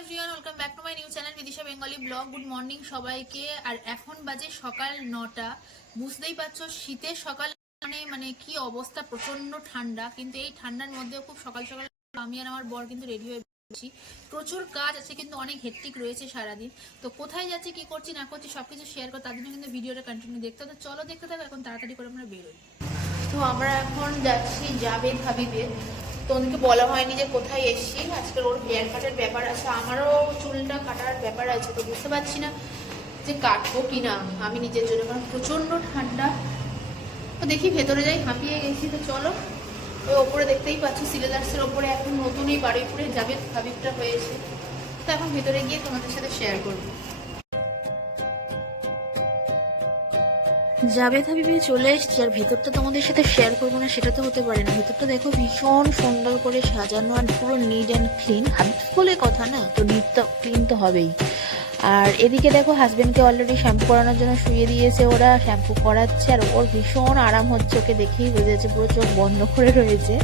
Everyone welcome back to my new channel Bidisha Bengali vlog good morning সবাইকে। আর এখন বাজে সকাল নটা। বুঝতেই পারছ, শীতের সকাল মানে মানে কি অবস্থা প্রচণ্ড ঠান্ডা। কিন্তু এই ঠান্ডার মধ্যেও খুব সকাল সকাল আমি আর আমার বর কিন্তু রেডি হয়ে বেরিয়েছি। প্রচুর কাজ আছে, কিন্তু অনেক হেট্টিক রয়েছে সারাদিন। তো কোথায় যাচ্ছি, কি করছি, না করছি, সবকিছু শেয়ার করে তার জন্য কিন্তু ভিডিওটা কন্টিনিউ দেখতে হবে। তো চলো দেখতে থাকো, এখন তাড়াতাড়ি করে আমরা বেরোই। তো আমরা এখন যাচ্ছি, যাবে, ভাবিবে। তো ওদেরকে বলা হয়নি যে কোথায় এসছি। আজকে ওর হেয়ার কাটার ব্যাপার আছে। আমারও চুলটা কাটার ব্যাপার আছে তো বুঝতে পারছি না যে কাটবো কি না আমি নিজের জন্য কারণ প্রচণ্ড ঠান্ডা। তো দেখি ভেতরে যাই, হাঁপিয়ে গেছি তো চলো। ওই ওপরে দেখতেই পাচ্ছ, সিলেদার্সের ওপরে এখন নতুন এই বারুইপুরে যাবে ভাবিবটা হয়েছে। তো এখন ভেতরে গিয়ে তোমাদের সাথে শেয়ার করব। যাবে হাবিবে চলে এসছি, আর ভেতরটা তোমাদের সাথে শেয়ার করব না, সেটা তো হতে পারে না। ভেতরটা দেখো ভীষণ সুন্দর করে সাজানো আর পুরো নিট অ্যান্ড ক্লিন হাবিব বলে কথা না, তো নিট তো ক্লিন তো হবেই। আর এদিকে দেখো হাজব্যান্ডকে অলরেডি শ্যাম্পু করানোর জন্য শুয়ে দিয়েছে ওরা শ্যাম্পু করাচ্ছে, আর ওর ভীষণ আরাম হচ্ছে, ওকে দেখেই বোঝা যাচ্ছে পুরো চোখ বন্ধ করে রয়েছে।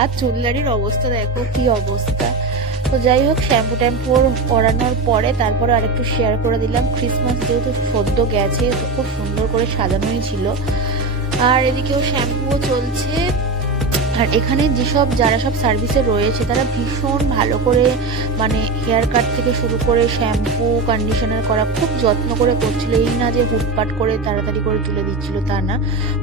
আর চুলদারির অবস্থা দেখো, কি অবস্থা। তো যাই হোক, শ্যাম্পু ট্যাম্পু করানোর পরে তারপরে আরেকটু শেয়ার করে দিলাম। ক্রিসমাস যেহেতু সদ্য গেছে খুব সুন্দর করে সাজানোই ছিল। আর এদিকেও শ্যাম্পুও চলছে। আর এখানে যেসব, যারা সব সার্ভিসে রয়েছে, তারা ভীষণ ভালো করে মানে হেয়ার কাট থেকে শুরু করে শ্যাম্পু কন্ডিশনার করা খুব যত্ন করে করছিল। এই না যে হুটপাট করে তাড়াতাড়ি করে তুলে দিচ্ছিল তা না।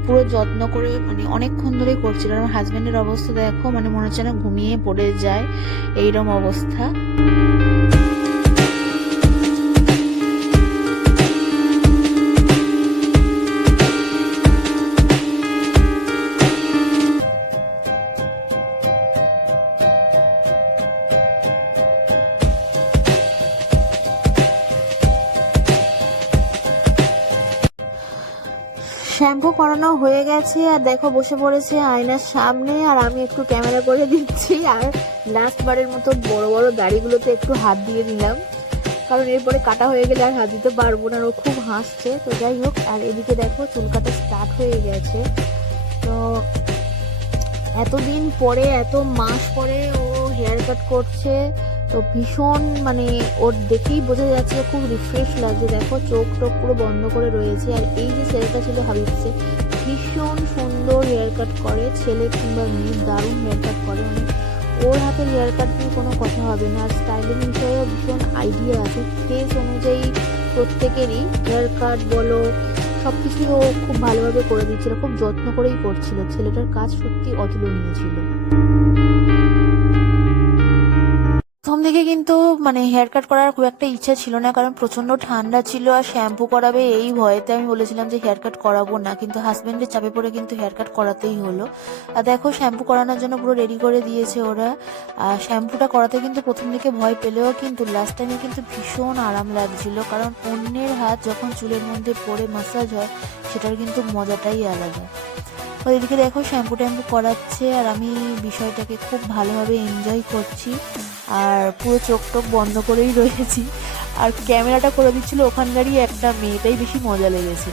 পুরো যত্ন করে মানে অনেকক্ষণ ধরেই করছিল। আমার হাজব্যান্ডের অবস্থা দেখো মানে মনে হচ্ছে না ঘুমিয়ে পড়ে যায়। এইরকম অবস্থা। শ্যাম্পু করানো হয়ে গেছে, আর দেখো বসে পড়েছে আয়নার সামনে, আর আমি একটু ক্যামেরা করে দিচ্ছি, আর লাস্ট বারের মতো বড় বড় দাড়িগুলোতে একটু হাত দিয়ে দিলাম কারণ এরপরে কাটা হয়ে গেলে আর হাত দিতে পারব না ও খুব হাসছে। তো যাই হোক, আর এদিকে দেখো চুল কাটা স্টার্ট হয়ে গেছে। তো এতদিন পরে, এত মাস পরে ও হেয়ার কাট করছে। তো ভীষণ মানে ওর দেখেই বোঝা যাচ্ছে খুব রিফ্রেশ লাগছে। দেখো চোখ টোক পুরো বন্ধ করে রয়েছে। আর এই যে ছেলেটা ছিল হাবিবসে, ভীষণ সুন্দর হেয়ার কাট করে। ছেলে কিংবা মেয়ে দারুণ হেয়ার কাট করে। মানে ওর হাতের হেয়ার কাট নিয়ে কোনো কথা হবে না। আর স্টাইলিং বিষয়েও ভীষণ আইডিয়া আছে। ফেস অনুযায়ী প্রত্যেকেরই হেয়ার কাট বলো সব কিছুই ও খুব ভালোভাবে করে দিচ্ছিল। খুব যত্ন করেই করছিল। ছেলেটার কাজ সত্যি অতুলনীয় ছিল। দিকে কিন্তু মানে হেয়ার কাট করার খুব একটা ইচ্ছা ছিল না, কারণ প্রচণ্ড ঠান্ডা ছিল আর শ্যাম্পু করাবে এই ভয়েতে আমি বলেছিলাম যে হেয়ার কাট করাবো না, কিন্তু হাজব্যান্ডের চাপে পড়ে কিন্তু হেয়ার কাট করাতেই হলো। আর দেখো, শ্যাম্পু করানোর জন্য পুরো রেডি করে দিয়েছে ওরা। আর শ্যাম্পুটা করাতে কিন্তু প্রথম দিকে ভয় পেলেও কিন্তু লাস্ট টাইমে কিন্তু ভীষণ আরাম লাগছিল, কারণ অন্যের হাত যখন চুলের মধ্যে পড়ে মাসাজ হয়, সেটার কিন্তু মজাটাই আলাদা। এদিকে দেখো শ্যাম্পু ট্যাম্পু করাচ্ছে, আর আমি বিষয়টাকে খুব ভালোভাবে এনজয় করছি। আর পুরো চোখ টোক বন্ধ করেই রয়েছি। আর ক্যামেরাটা করে দিচ্ছিল ওখানকারই একটা মেয়েটাই বেশি মজা লেগেছে।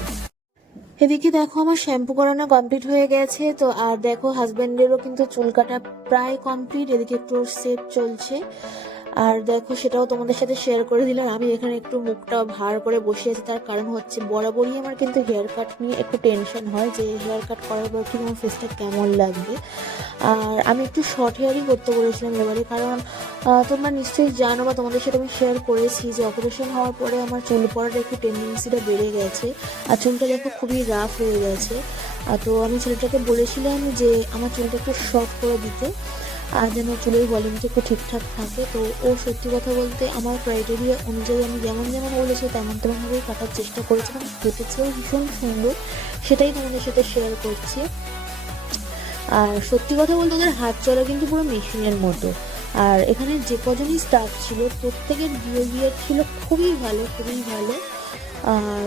এদিকে দেখো আমার শ্যাম্পু করানো কমপ্লিট হয়ে গেছে, তো আর দেখো হাজব্যান্ডেরও কিন্তু চুল কাটা প্রায় কমপ্লিট এদিকে একটু সেট চলছে। আর দেখো, সেটাও তোমাদের সাথে শেয়ার করে দিলাম। আমি এখানে একটু মুখটা ভার করে বসে আছি, তার কারণ হচ্ছে বরাবরই আমার কিন্তু হেয়ার কাট নিয়ে একটু টেনশন হয়, যে হেয়ার কাট করার পর কি আমার ফেসটা কেমন লাগবে। আর আমি একটু শর্ট হেয়ারই করতে বলেছিলাম এবারে, কারণ তোমরা নিশ্চয়ই জানো বা তোমাদের সাথে আমি শেয়ার করেছি যে অপারেশন হওয়ার পরে আমার চুল পড়ার একটু টেন্ডেন্সিটা বেড়ে গেছে, আর চুলটা দেখো খুবই রাফ হয়ে গেছে। তো আমি ছেলেটাকে বলেছিলাম যে আমার চুলটা একটু শর্ট করে দিতে। যেন চুলের ভলিউমটা একটু ঠিকঠাক থাকে। তো ও সত্যি কথা বলতে আমার ক্রাইটেরিয়া অনুযায়ী আমি যেমন যেমন বলেছি, তেমন তেমনভাবেই কাটার চেষ্টা করেছিলাম। কেটেছেও ভীষণ সুন্দর। সেটাই তোমাদের সাথে শেয়ার করছি। আর সত্যি কথা বলতে ওদের হাত চলা কিন্তু পুরো মেশিনের মতো। আর এখানে যে কজনই স্টাফ ছিল, প্রত্যেকের বিহেভিয়ার ছিল খুবই ভালো খুবই ভালো। আর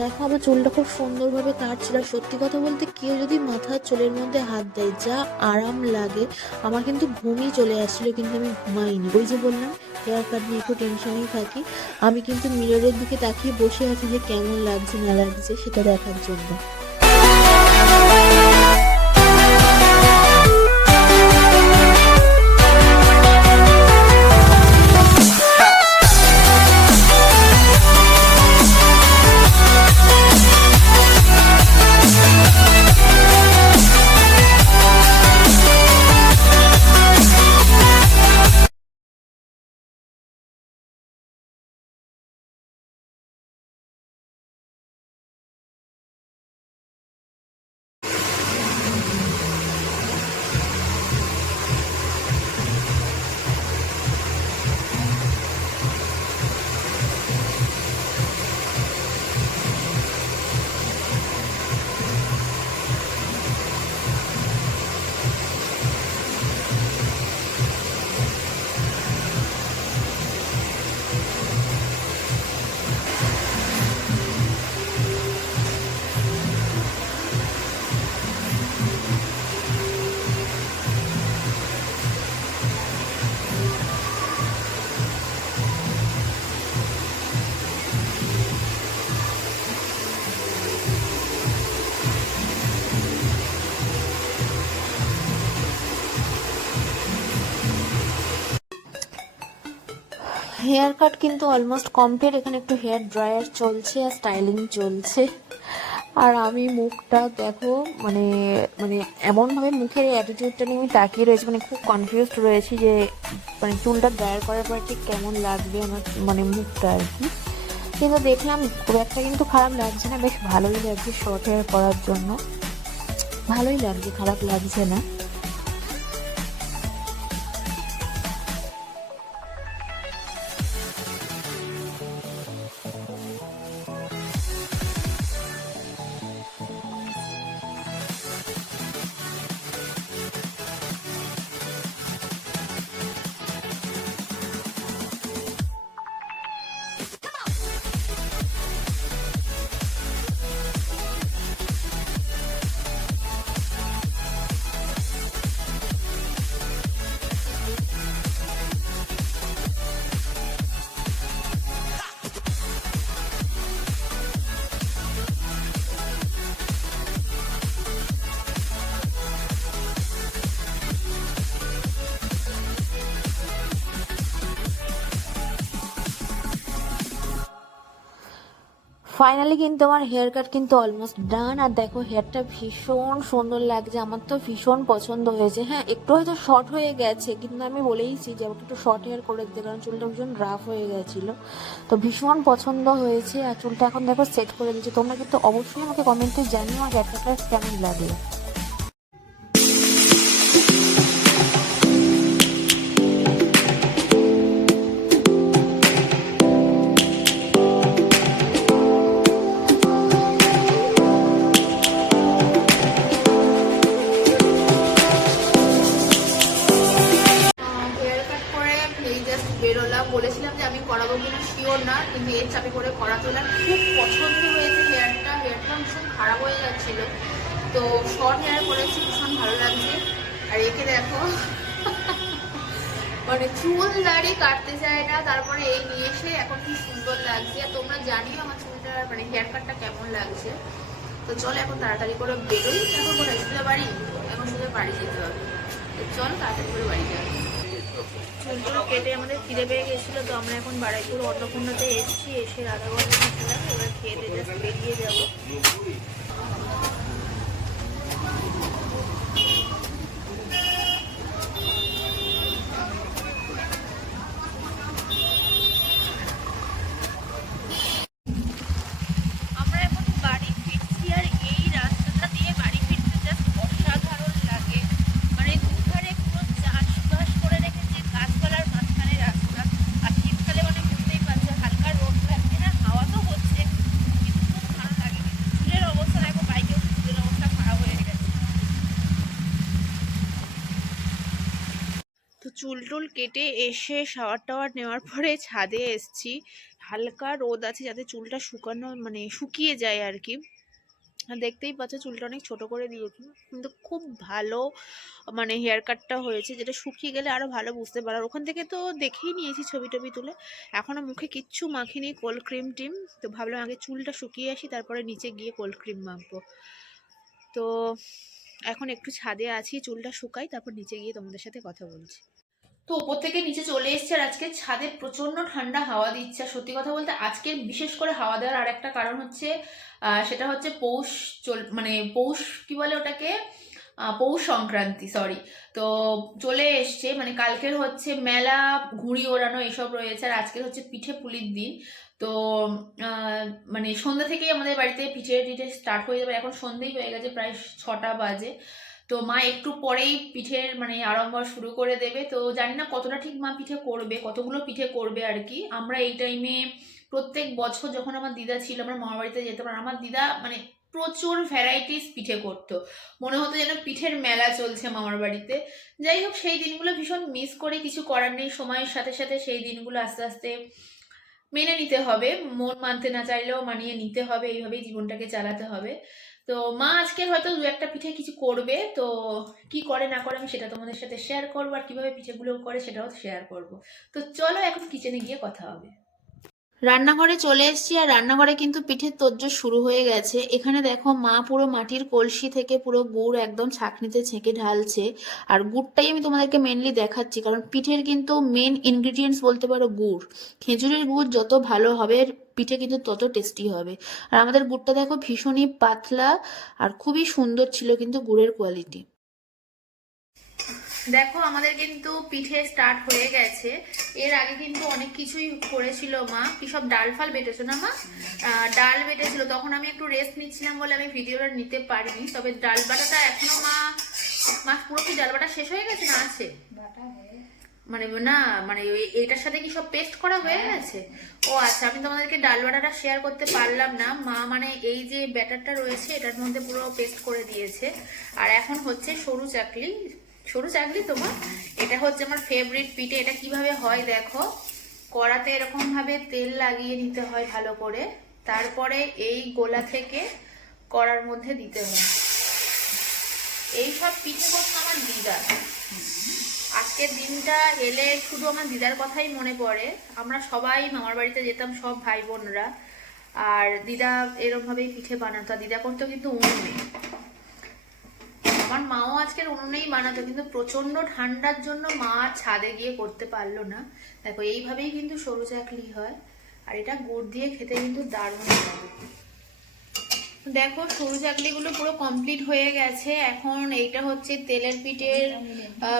দেখো আমার চুলটা খুব সুন্দরভাবে কাটছিল। সত্যি কথা বলতে কেউ যদি মাথার চুলের মধ্যে হাত দেয়, যা আরাম লাগে, আমার কিন্তু ঘুমই চলে আসছিল, কিন্তু আমি ঘুমাইনি। ওই যে বললাম, হেয়ার কাট নিয়ে একটু টেনশনেই থাকি। আমি কিন্তু মিররের দিকে তাকিয়ে বসে আছি যে কেমন লাগছে, না লাগছে, সেটা দেখার জন্য। হেয়ার কাট কিন্তু অলমোস্ট কমপ্লিট এখানে একটু হেয়ার ড্রায়ার চলছে আর স্টাইলিং চলছে। আর আমি মুখটা দেখো মানে মানে এমনভাবে মুখের অ্যাটিটিউডটা নিয়ে আমি তাকিয়ে রয়েছি মানে খুব কনফিউজড রয়েছি যে মানে চুলটা ড্রায়ার করার পর ঠিক কেমন লাগবে আমার মানে মুখটা আর কি। কিন্তু দেখলাম খুব একটা কিন্তু খারাপ লাগছে না, বেশ ভালোই লাগছে শর্ট হেয়ার করার জন্য। ভালোই লাগছে, খারাপ লাগছে না। ফাইনালি কিন্তু আমার হেয়ার কাট কিন্তু অলমোস্ট ডান আর দেখো হেয়ারটা ভীষণ সুন্দর লাগছে, আমার তো ভীষণ পছন্দ হয়েছে। হ্যাঁ একটু হয়তো শর্ট হয়ে গেছে, কিন্তু আমি বলেইছি যে আমাকে একটু শর্ট হেয়ার করে দিতে, কারণ চুলটা ভীষণ রাফ হয়ে গেছিল। তো ভীষণ পছন্দ হয়েছে, আর চুলটা এখন দেখো সেট করে দিচ্ছে তোমরা কিন্তু অবশ্যই আমাকে কমেন্টে জানিও আমার হেয়ার কাটটা কেমন লাগল চাপে করে করা তোলা খুব পছন্দ হয়েছে। হেয়ারটা হেয়ারটা ভীষণ খারাপ হয়ে যাচ্ছিল। তো শর্ট হেয়ার করেছি ভীষণ ভালো লাগছে। আর একে দেখো মানে চুল দাড়ি কাটতে চায় না, তারপরে এই নিয়ে এসে এখন কি সুন্দর লাগছে। আর তোমরা জানিও আমার চুলটা মানে হেয়ার কাটটা কেমন লাগছে। তো চলো এখন তাড়াতাড়ি করে বেরোই। এখন কোথায়? সোজা বাড়ি এখন শুধু বাড়ি যেতে হবে। তো চলো তাড়াতাড়ি করে বাড়ি যাব চুলগুলো কেটে আমাদের ফিরে পেয়ে গেছিল, তো আমরা এখন বাড়াইপুর অন্নপূর্ণাতে এসেছি, এসে ছিলাম, এবার খেয়ে দিয়ে বেরিয়ে যাব আমরা এখন বাড়ি ফিরছি আর এই রাস্তাটা দিয়ে বাড়ি ফিরতে জাস্ট অসাধারণ লাগে মানে দুধারে পুরো চাষবাস করে রেখেছে গাছপালার মাঝখানে রাস্তা আর শীতকালে মানে বুঝতেই পারছ হালকা রোদ লাগছে না হাওয়া তো হচ্ছে কিন্তু খুব ভালো লাগে চুলের অবস্থা দেখো বাইকেও চুলের অবস্থা খারাপ হয়ে গেছে তো চুল টুল কেটে এসে শাওয়ার টাওয়ার নেওয়ার পরে ছাদে এসছি। হালকা রোদ আছে যাতে চুলটা শুকানো মানে শুকিয়ে যায় আর কি। দেখতেই পাচ্ছ চুলটা অনেক ছোট করে দিয়েছি কিন্তু খুব ভালো মানে হেয়ার কাটটা হয়েছে যেটা শুকিয়ে গেলে আরও ভালো বুঝতে পারো। ওখান থেকে তো দেখেই নিয়েছি ছবি টবি তুলে। এখনও মুখে কিচ্ছু মাখিনি কোল্ড ক্রিম টিম। তো ভাবলাম আগে চুলটা শুকিয়ে আসি, তারপরে নিচে গিয়ে কোল্ড ক্রিম মাখবো। তো এখন একটু ছাদে আছি, চুলটা শুকাই, তারপর নিচে গিয়ে তোমাদের সাথে কথা বলছি। তো ওপর থেকে নিচে চলে এসছে আর আজকে ছাদে প্রচণ্ড ঠান্ডা, হাওয়া দিচ্ছে। সত্যি কথা বলতে আজকে বিশেষ করে হাওয়া দেওয়ার আর একটা কারণ হচ্ছে সেটা হচ্ছে পৌষ চল মানে পৌষ, কি বলে ওটাকে? পৌষ সংক্রান্তি সরি তো চলে এসছে মানে কালকের হচ্ছে মেলা, ঘুড়ি ওড়ানো এসব রয়েছে। আর আজকের হচ্ছে পিঠে পুলির দিন। তো মানে সন্ধ্যা থেকেই আমাদের বাড়িতে পিঠে টিঠে স্টার্ট হয়ে যাবে। এখন সন্ধ্যেই হয়ে গেছে, প্রায় ছটা বাজে। তো মা একটু পরেই পিঠের মানে আড়ম্বর শুরু করে দেবে। তো জানি না কতটা ঠিক মা পিঠে করবে, কতগুলো পিঠে করবে আর কি। আমরা এই টাইমে প্রত্যেক বছর যখন আমার দিদা ছিল, আমরা মামার বাড়িতে যেতাম, আর আমার দিদা মানে প্রচুর ভ্যারাইটিস পিঠে করতো। মনে হতো যেন পিঠের মেলা চলছে মামার বাড়িতে। যাই হোক, সেই দিনগুলো ভীষণ মিস করে কিছু করার নেই। সময়ের সাথে সাথে সেই দিনগুলো আস্তে আস্তে মেনে নিতে হবে। মন মানতে না চাইলেও মানিয়ে নিতে হবে। এইভাবেই জীবনটাকে চালাতে হবে। তো মা আজকে হয়তো দু একটা পিঠে কিছু করবে, তো কি করে না করে আমি সেটা তোমাদের সাথে শেয়ার করব আর কীভাবে পিঠেগুলো করে সেটাও শেয়ার করব। তো চলো এখন কিচেনে গিয়ে কথা হবে। রান্নাঘরে চলে এসেছি আর রান্নাঘরে কিন্তু পিঠের তোজ্জোর শুরু হয়ে গেছে। এখানে দেখো মা পুরো মাটির কলসি থেকে পুরো গুড় একদম ছাঁকনিতে ছেঁকে ঢালছে। আর গুড়টাই আমি তোমাদেরকে মেনলি দেখাচ্ছি, কারণ পিঠের কিন্তু মেন ইনগ্রিডিয়েন্টস বলতে পারো গুড়। খেজুরের গুড় যত ভালো হবে পিঠে কিন্তু তত টেস্টি হবে। আর আমাদের গুড়টা দেখো ভীষণই পাতলা আর খুবই সুন্দর ছিল কিন্তু গুড়ের কোয়ালিটি দেখো আমাদের কিন্তু পিঠে স্টার্ট হয়ে গেছে। এর আগে কিন্তু অনেক কিছুই করেছিল মা। কি সব ডাল ফাল বেটেছো না মা? ডাল বেটেছিল। তখন আমি একটু রেস্ট নিচ্ছিলাম বলে আমি ভিডিওটা নিতে পারিনি। তবে ডাল বাটাটা এখনও মা মা পুরো কি ডাল বাটা শেষ হয়ে গেছে না আছে? মানে না মানে এইটার সাথে কি সব পেস্ট করা হয়ে গেছে? ও আচ্ছা আমি তোমাদেরকে ডাল বাটাটা শেয়ার করতে পারলাম না। মা মানে এই যে ব্যাটারটা রয়েছে এটার মধ্যে পুরো পেস্ট করে দিয়েছে। আর এখন হচ্ছে সরু চাকলি। সরু চাকলি তোমার? এটা হচ্ছে আমার ফেভারিট পিঠে। এটা কীভাবে হয় দেখো? কড়াতে এরকম ভাবে তেল লাগিয়ে নিতে হয় ভালো করে। তারপরে এই গোলা থেকে কড়ার মধ্যে দিতে হয়। এই সব পিঠে করছে আমার দিদা আজকের দিনটা এলে শুধু আমার দিদার কথাই মনে পড়ে। আমরা সবাই মামার বাড়িতে যেতাম, সব ভাই বোনরা। আর দিদা এরকম ভাবেই পিঠে বানাতো দিদা করতো কিন্তু উনুনে আমার মাও আজকের উনুনেই বানাতো, কিন্তু প্রচণ্ড ঠান্ডার জন্য মা ছাদে গিয়ে করতে পারল না। দেখো, এইভাবেই কিন্তু সরু চাকলি হয়, আর এটা গুড় দিয়ে খেতে কিন্তু দারুণ লাগে। দেখো, সরু চাকলিগুলো পুরো কমপ্লিট হয়ে গেছে। এখন এইটা হচ্ছে তেলের পিঠের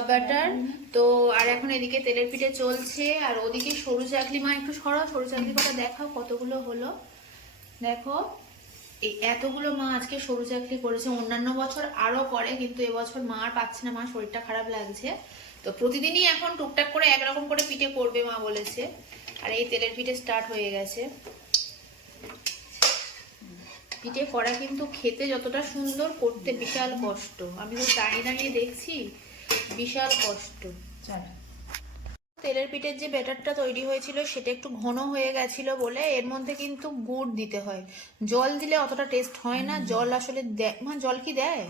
বাটার তো, আর এখন এদিকে তেলের পিঠে চলছে। আর ওদিকে সরু চাকলি, মা, একটু সরাও, সরু চাকলি কটা দেখাও কতগুলো হলো। দেখো, এই এতগুলো মা আজকে সরু চাকলি করেছে। অন্যান্য বছর আরও করে, কিন্তু এবছর মা আর পাচ্ছে না, মা, শরীরটা খারাপ লাগছে। তো প্রতিদিনই এখন টুকটাক করে একরকম করে পিঠে করবে মা বলেছে। আর এই তেলের পিঠে স্টার্ট হয়ে গেছে। পিঠে করা কিন্তু খেতে যতটা সুন্দর করতে বিশাল কষ্ট। আমি তো দাঁড়িয়ে দাঁড়িয়ে দেখছি বিশাল কষ্ট। তেলের পিঠের যে ব্যাটারটা তৈরি হয়েছিল সেটা একটু ঘন হয়ে গেছিল বলে এর মধ্যে কিন্তু গুড় দিতে হয়। জল দিলে অতটা টেস্ট হয় না জল আসলে দেয়। মা জল কি দেয়?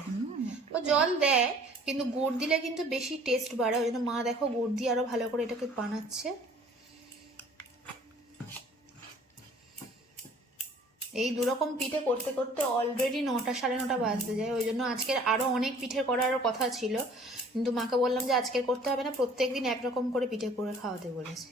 ও জল দেয় কিন্তু গুড় দিলে কিন্তু বেশি টেস্ট বাড়ে। ওই জন্য মা দেখো গুড় দিয়ে আরও ভালো করে এটাকে বানাচ্ছে। এই দুরকম পিঠে করতে করতে অলরেডি নটা সাড়ে নটা বাজতে যায়। ওই জন্য আজকের আরও অনেক পিঠে করার কথা ছিল। কিন্তু মাকে বললাম যে আজকের করতে হবে না প্রত্যেক দিন একরকম করে পিঠে করে খাওয়াতে বলেছে।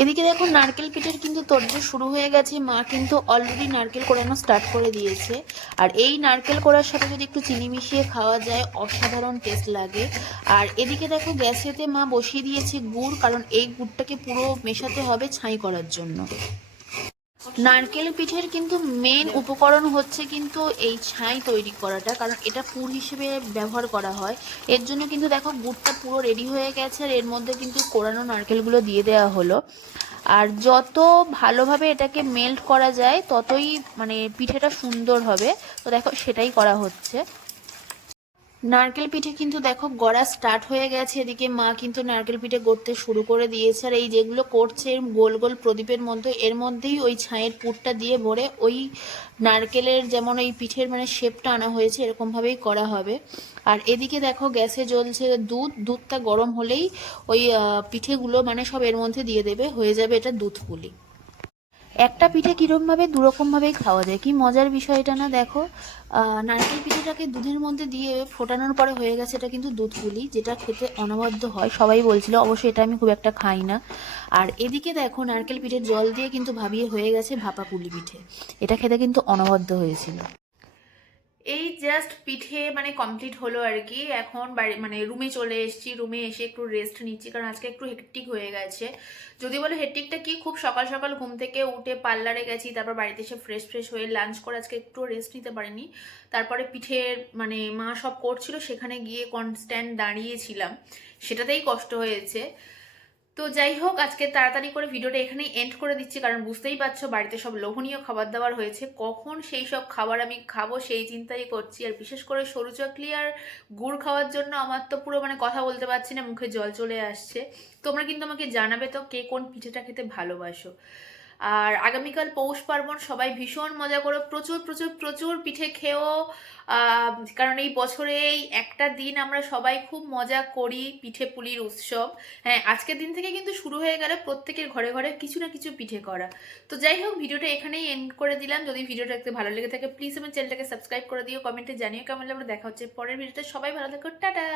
এদিকে দেখো নারকেল পিঠের কিন্তু তরজে শুরু হয়ে গেছে। মা কিন্তু অলরেডি নারকেল কোরানো স্টার্ট করে দিয়েছে। আর এই নারকেল কোড়ার সাথে যদি একটু চিনি মিশিয়ে খাওয়া যায়, অসাধারণ টেস্ট লাগে। আর এদিকে দেখো, গ্যাসেতে মা বসিয়ে দিয়েছে গুড়, কারণ এই গুড়টাকে পুরো মেশাতে হবে ছাই করার জন্য। নারকেল পিঠের কিন্তু মেন উপকরণ হচ্ছে কিন্তু এই ছাই তৈরি করাটা, কারণ এটা পুর হিসেবে ব্যবহার করা হয়। এর জন্য কিন্তু দেখো গুড়টা পুরো রেডি হয়ে গেছে আর এর মধ্যে কিন্তু কোরানো নারকেলগুলো দিয়ে দেওয়া হলো। আর যত ভালোভাবে এটাকে মেল্ট করা যায়, ততই মানে পিঠেটা সুন্দর হবে। তো দেখো সেটাই করা হচ্ছে। নারকেল পিঠে কিন্তু দেখো গড়া স্টার্ট হয়ে গেছে, এদিকে মা কিন্তু নারকেল পিঠে গড়তে শুরু করে দিয়েছে। আর এই যেগুলো করছে গোল গোল প্রদীপের মধ্যে, এর মধ্যেই ওই ছাইয়ের পুরটা দিয়ে ভরে ওই নারকেলের যেমন ওই পিঠের মানে শেপটা আনা হয়েছে, এরকমভাবেই করা হবে। আর এদিকে দেখো গ্যাসে জ্বলছে দুধ, দুধটা গরম হলেই ওই পিঠেগুলো মানে সব এর মধ্যে দিয়ে দেবে, হয়ে যাবে এটা দুধ পুলি। একটা পিঠে কীরকমভাবে, দুরকমভাবেই দুরকম ভাবেই খাওয়া যায়? কি মজার বিষয়টা না, দেখো? নারকেল পিঠেটাকে দুধের মধ্যে দিয়ে ফোটানোর পরে হয়ে গেছে এটা কিন্তু দুধ পুলি যেটা খেতে অনবদ্য হয়। সবাই বলছিল অবশ্যই এটা আমি খুব একটা খাই না। আর এদিকে দেখো, নারকেল পিঠের জল দিয়ে কিন্তু ভাবিয়ে হয়ে গেছে ভাপা পুলি পিঠে। এটা খেতে কিন্তু অনবদ্য হয়েছিল। এই জাস্ট পিঠে মানে কমপ্লিট হলো আর কি এখন বাড়ি মানে রুমে চলে এসেছি রুমে এসে একটু রেস্ট নিচ্ছি, কারণ আজকে একটু হেকটিক হয়ে গেছে। যদি বলো হেকটিকটা কি? খুব সকাল সকাল ঘুম থেকে উঠে পার্লারে গেছি, তারপর বাড়িতে এসে ফ্রেশ ফ্রেশ হয়ে লাঞ্চ করে আজকে একটু রেস্ট নিতে পারিনি। তারপরে পিঠের মানে মা সব করছিল, সেখানে গিয়ে কনস্ট্যান্ট দাঁড়িয়েছিলাম। সেটাতেই কষ্ট হয়েছে। তো যাই হোক, আজকে তাড়াতাড়ি করে ভিডিওটা এখানেই এন্ড করে দিচ্ছি, কারণ বুঝতেই পারছ বাড়িতে সব লোভনীয় খাবার দাবার হয়েছে। কখন সেই সব খাবার আমি খাব সেই চিন্তাই করছি। আর বিশেষ করে সরু চকলি আর গুড় খাওয়ার জন্য আমার তো পুরো মানে কথা বলতে পারছি না, মুখে জল চলে আসছে। তোমরা কিন্তু আমাকে জানাবে তো কে কোন পিঠেটা খেতে ভালোবাসো। আর আগামীকাল পৌষ পার্বণ সবাই ভীষণ মজা করো। প্রচুর প্রচুর প্রচুর পিঠে খেয়েও কারণ এই বছরে এই একটা দিন আমরা সবাই খুব মজা করি পিঠে পুলির উৎসব। হ্যাঁ আজকের দিন থেকে কিন্তু শুরু হয়ে গেলে প্রত্যেকের ঘরে ঘরে কিছু না কিছু পিঠে করা। তো যাই হোক, ভিডিওটা এখানেই এন্ড করে দিলাম। যদি ভিডিওটা দেখতে ভালো লেগে থাকে প্লিজ আমার চ্যানেলটাকে সাবস্ক্রাইব করে দিও। কমেন্টে জানিও কেমন লাগল। দেখা হচ্ছে পরের ভিডিওতে। সবাই ভালো থাকো। টাটা!